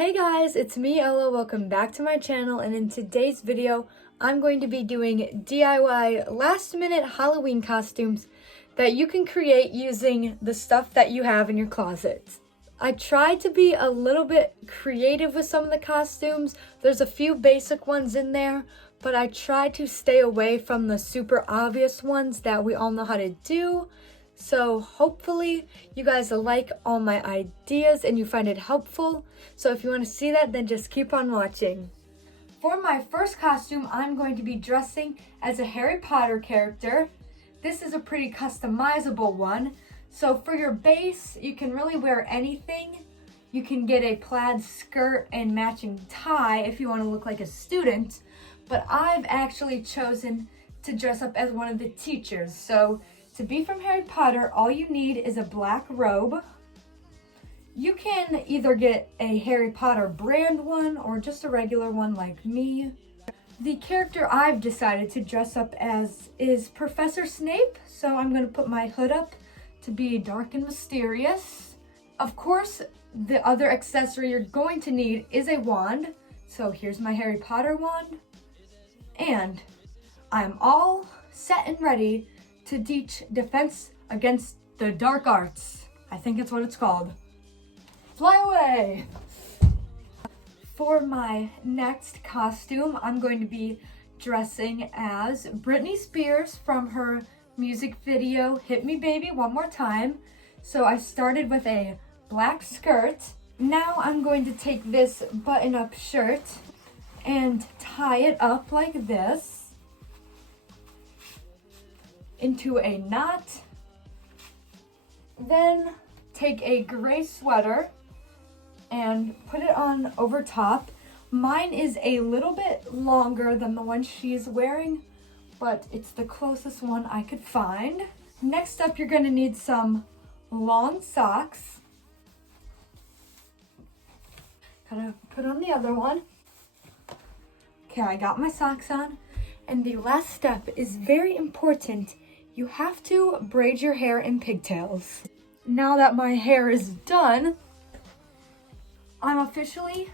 Hey guys, it's me Ella. Welcome back to my channel, and in today's video I'm going to be doing DIY last minute Halloween costumes that you can create using the stuff that you have in your closet. I tried to be a little bit creative with some of the costumes. There's a few basic ones in there, but I tried to stay away from the super obvious ones that we all know how to do. So hopefully you guys like all my ideas and you find it helpful. So if you want to see that, then just keep on watching. For my first costume, I'm going to be dressing as a Harry Potter character. This is a pretty customizable one. So for your base, you can really wear anything. You can get a plaid skirt and matching tie if you want to look like a student. But I've actually chosen to dress up as one of the teachers. So to be from Harry Potter, all you need is a black robe. You can either get a Harry Potter brand one or just a regular one like me. The character I've decided to dress up as is Professor Snape, so I'm going to put my hood up to be dark and mysterious. Of course, the other accessory you're going to need is a wand. So here's my Harry Potter wand. And I'm all set and ready to teach defense against the dark arts. I think it's what it's called. Fly away! For my next costume, I'm going to be dressing as Britney Spears from her music video, Hit Me Baby One More Time. So I started with a black skirt. Now I'm going to take this button-up shirt and tie it up like this into a knot. Then take a gray sweater and put it on over top. Mine is a little bit longer than the one she's wearing, but it's the closest one I could find. Next up, you're going to need some long socks. Gotta put on the other one. Okay, I got my socks on. And the last step is very important. You have to braid your hair in pigtails. Now that my hair is done, I'm officially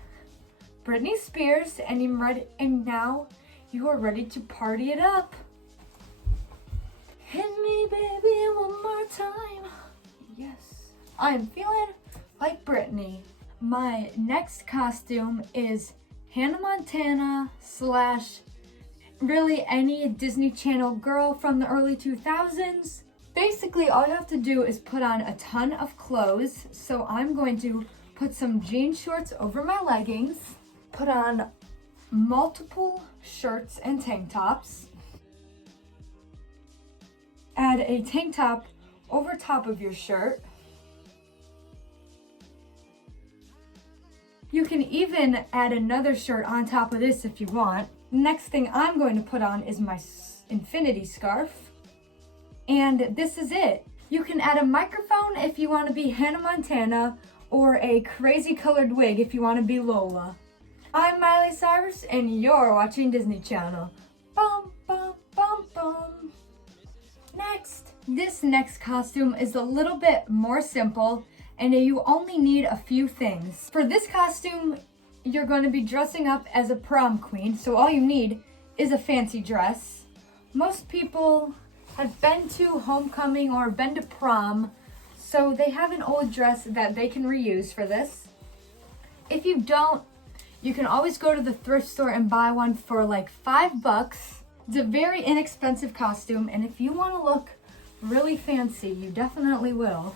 Britney Spears, and I'm ready. And now you are ready to party it up. Hit me, baby, one more time. Yes, I'm feeling like Britney. My next costume is Hannah Montana / really any Disney Channel girl from the early 2000s. Basically, all you have to do is put on a ton of clothes. So I'm going to put some jean shorts over my leggings, put on multiple shirts and tank tops, add a tank top over top of your shirt. You can even add another shirt on top of this if you want. Next thing I'm going to put on is my infinity scarf. And this is it. You can add a microphone if you want to be Hannah Montana, or a crazy colored wig if you want to be Lola. I'm Miley Cyrus, and you're watching Disney Channel. Bum, bum, bum, bum. This next costume is a little bit more simple, and you only need a few things. For this costume, you're going to be dressing up as a prom queen, so all you need is a fancy dress. Most people have been to homecoming or been to prom, so they have an old dress that they can reuse for this. If you don't, you can always go to the thrift store and buy one for like $5. It's a very inexpensive costume, and if you want to look really fancy, you definitely will.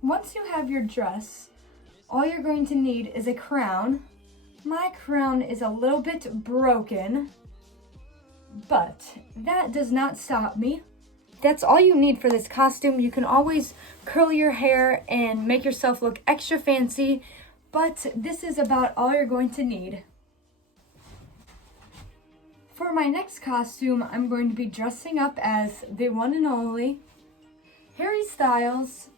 Once you have your dress, all you're going to need is a crown. My crown is a little bit broken, but that does not stop me. That's all you need for this costume. You can always curl your hair and make yourself look extra fancy, but this is about all you're going to need. For my next costume, I'm going to be dressing up as the one and only Harry Styles.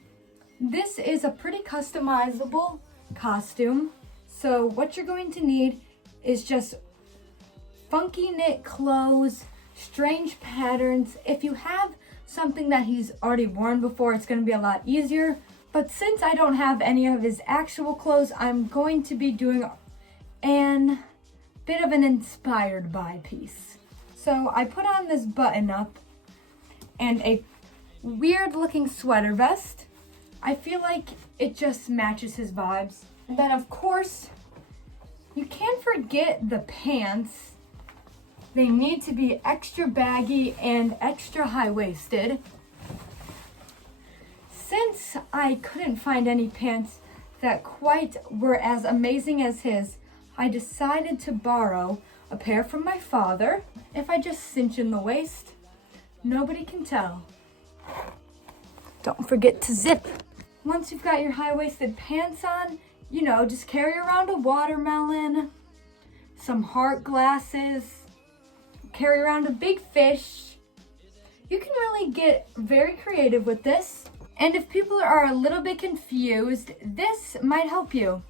This is a pretty customizable costume. So what you're going to need is just funky knit clothes, strange patterns. If you have something that he's already worn before, it's going to be a lot easier. But since I don't have any of his actual clothes, I'm going to be doing a bit of an inspired by piece. So I put on this button up and a weird looking sweater vest. I feel like it just matches his vibes. And then of course, you can't forget the pants. They need to be extra baggy and extra high-waisted. Since I couldn't find any pants that quite were as amazing as his, I decided to borrow a pair from my father. If I just cinch in the waist, nobody can tell. Don't forget to zip. Once you've got your high-waisted pants on, you know, just carry around a watermelon, some heart glasses, carry around a big fish. You can really get very creative with this. And if people are a little bit confused, this might help you.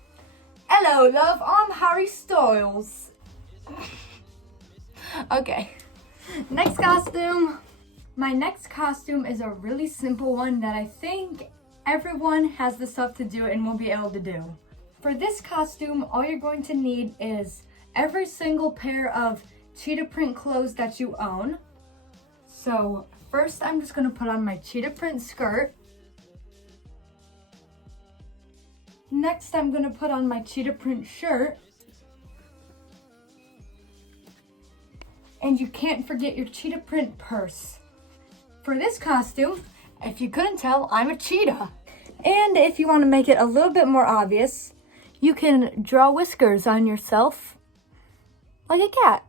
Hello, love, I'm Harry Styles. Okay, next costume. My next costume is a really simple one that I think everyone has the stuff to do and will be able to do. For this costume, all you're going to need is every single pair of cheetah print clothes that you own. So first I'm just gonna put on my cheetah print skirt. Next, I'm gonna put on my cheetah print shirt. And you can't forget your cheetah print purse. For this costume, if you couldn't tell, I'm a cheetah. And if you wanna make it a little bit more obvious, you can draw whiskers on yourself like a cat.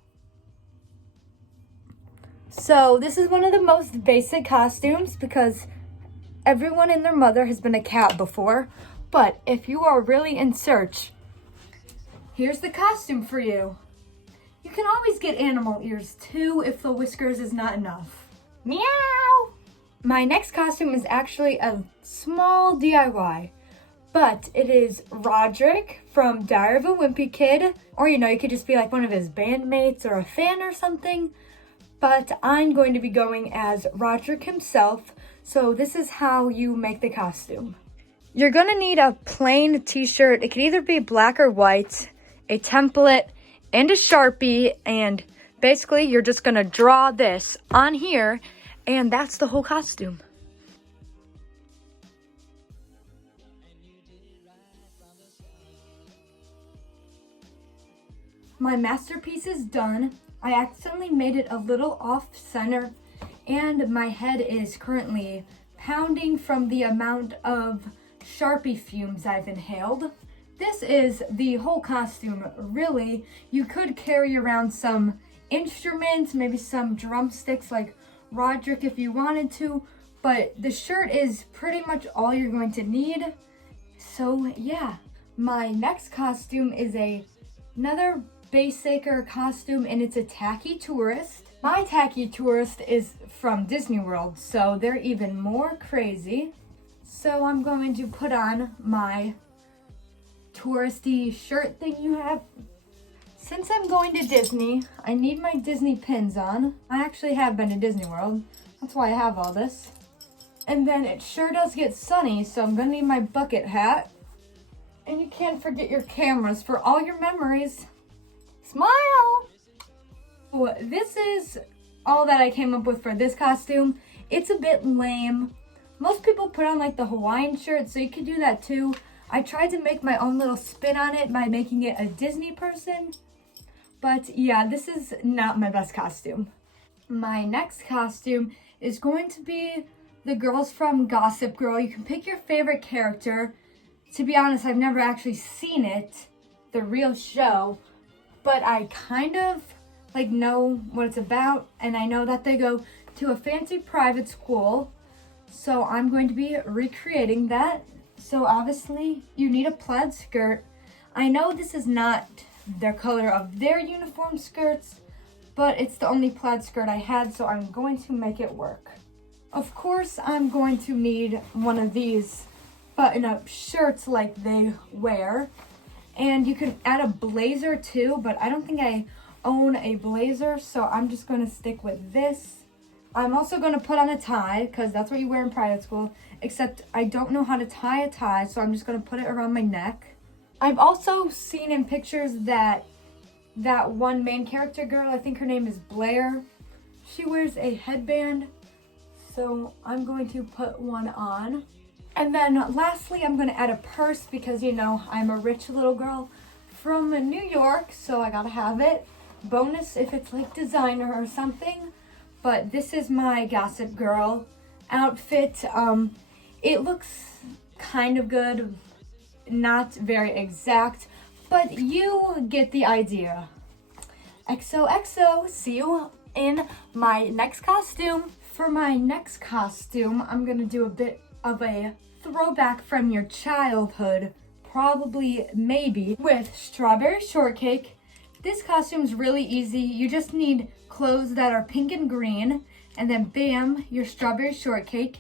So this is one of the most basic costumes because everyone and their mother has been a cat before. But if you are really in search, here's the costume for you. You can always get animal ears too if the whiskers is not enough. Meow! My next costume is actually a small DIY, but it is Roderick from Diary of a Wimpy Kid. Or you know, you could just be like one of his bandmates or a fan or something. But I'm going to be going as Roderick himself, so this is how you make the costume. You're gonna need a plain t-shirt. It can either be black or white, a template, and a Sharpie, and basically you're just gonna draw this on here, and that's the whole costume. My masterpiece is done. I accidentally made it a little off center, and my head is currently pounding from the amount of Sharpie fumes I've inhaled. This is the whole costume, really. You could carry around some instruments, maybe some drumsticks like Roderick if you wanted to, but the shirt is pretty much all you're going to need. So yeah, my next costume is another basicer costume, and it's a Tacky tourist. My Tacky tourist is from Disney World, so they're even more crazy. So I'm going to put on my touristy shirt thing you have. Since I'm going to Disney, I need my Disney pins on. I actually have been to Disney World. That's why I have all this. And then it sure does get sunny, so I'm gonna need my bucket hat. And you can't forget your cameras for all your memories. Smile! Well, this is all that I came up with for this costume. It's a bit lame. Most people put on like the Hawaiian shirt, so you could do that too. I tried to make my own little spin on it by making it a Disney person. But yeah, this is not my best costume. My next costume is going to be the girls from Gossip Girl. You can pick your favorite character. To be honest, I've never actually seen it, the real show, but I kind of like know what it's about, and I know that they go to a fancy private school. So I'm going to be recreating that. So obviously you need a plaid skirt. I know this is not their color of their uniform skirts, but it's the only plaid skirt I had, so I'm going to make it work. Of course, I'm going to need one of these button-up shirts like they wear. And you can add a blazer too, but I don't think I own a blazer, so I'm just going to stick with this. I'm also going to put on a tie because that's what you wear in private school, except I don't know how to tie a tie, so I'm just going to put it around my neck. I've also seen in pictures that one main character girl, I think her name is Blair, she wears a headband, so I'm going to put one on. And then lastly, I'm going to add a purse because, you know, I'm a rich little girl from New York, so I gotta have it. Bonus if it's like designer or something. But this is my Gossip Girl outfit. It looks kind of good, not very exact, but you get the idea. XOXO, see you in my next costume. For my next costume, I'm gonna do a bit of a throwback from your childhood, probably, maybe, with Strawberry Shortcake. This costume's really easy. You just need clothes that are pink and green, and then bam, your Strawberry Shortcake.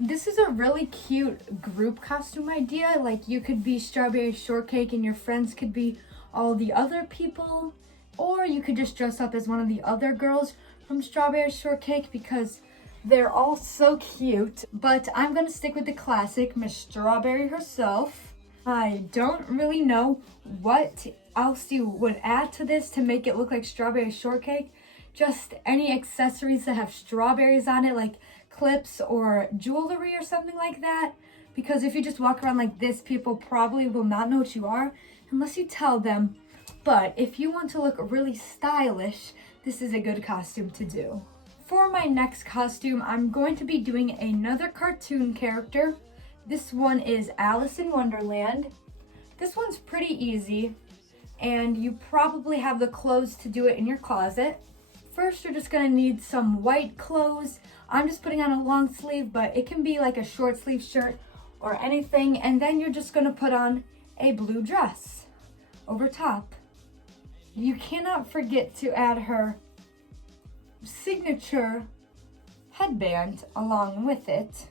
This is a really cute group costume idea. Like, you could be Strawberry Shortcake and your friends could be all the other people, or you could just dress up as one of the other girls from Strawberry Shortcake because they're all so cute. But I'm gonna stick with the classic, Miss Strawberry herself. I don't really know what else you would add to this to make it look like Strawberry Shortcake. Just any accessories that have strawberries on it, like clips or jewelry or something like that. Because if you just walk around like this, people probably will not know what you are unless you tell them. But if you want to look really stylish, this is a good costume to do. For my next costume, I'm going to be doing another cartoon character. This one is Alice in Wonderland. This one's pretty easy, and you probably have the clothes to do it in your closet. First, you're just gonna need some white clothes. I'm just putting on a long sleeve, but it can be like a short sleeve shirt or anything. And then you're just gonna put on a blue dress over top. You cannot forget to add her signature headband along with it.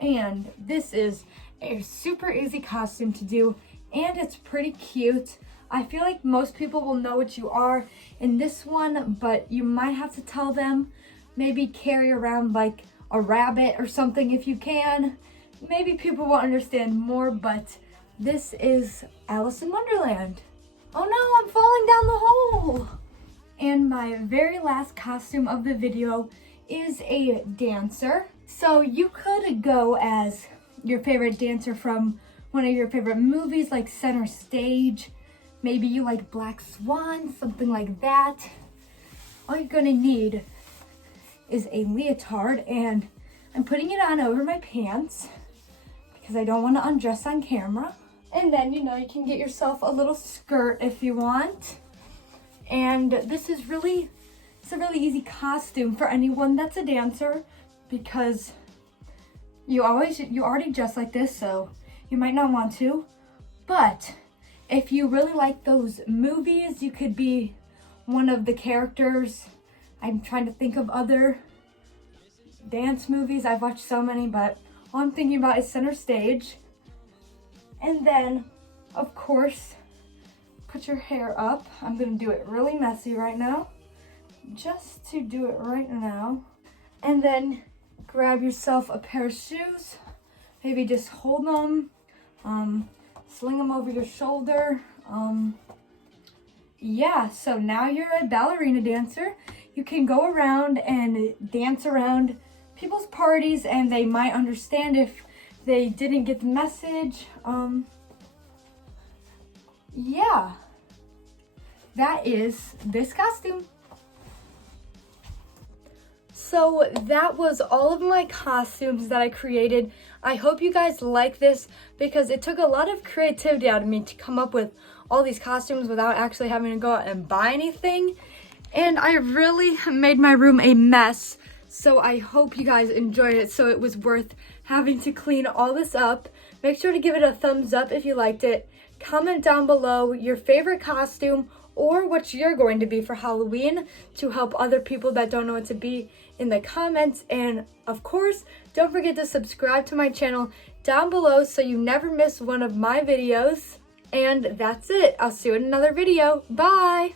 And this is a super easy costume to do, and it's pretty cute. I feel like most people will know what you are in this one, but you might have to tell them. Maybe carry around like a rabbit or something if you can. Maybe people will understand more, but this is Alice in Wonderland. Oh no, I'm falling down the hole! And my very last costume of the video is a dancer. So you could go as your favorite dancer from one of your favorite movies like Center Stage. Maybe you like Black Swan, something like that. All you're gonna need is a leotard, and I'm putting it on over my pants because I don't want to undress on camera. And then, you know, you can get yourself a little skirt if you want. And this is it's a really easy costume for anyone that's a dancer because you already dress like this, so you might not want to. But if you really like those movies, you could be one of the characters. I'm trying to think of other dance movies. I've watched so many, but all I'm thinking about is Center Stage. And then, of course, put your hair up. I'm gonna do it really messy right now, just to do it right now. And then grab yourself a pair of shoes. Maybe just hold them, sling them over your shoulder. Yeah, so now you're a ballerina dancer. You can go around and dance around people's parties, and they might understand if they didn't get the message. Yeah, that is this costume. So that was all of my costumes that I created. I hope you guys like this because it took a lot of creativity out of me to come up with all these costumes without actually having to go out and buy anything. And I really made my room a mess. So I hope you guys enjoyed it, so it was worth having to clean all this up. Make sure to give it a thumbs up if you liked it. Comment down below your favorite costume or what you're going to be for Halloween to help other people that don't know what to be in the comments. And of course, don't forget to subscribe to my channel down below so you never miss one of my videos. And that's it. I'll see you in another video. Bye!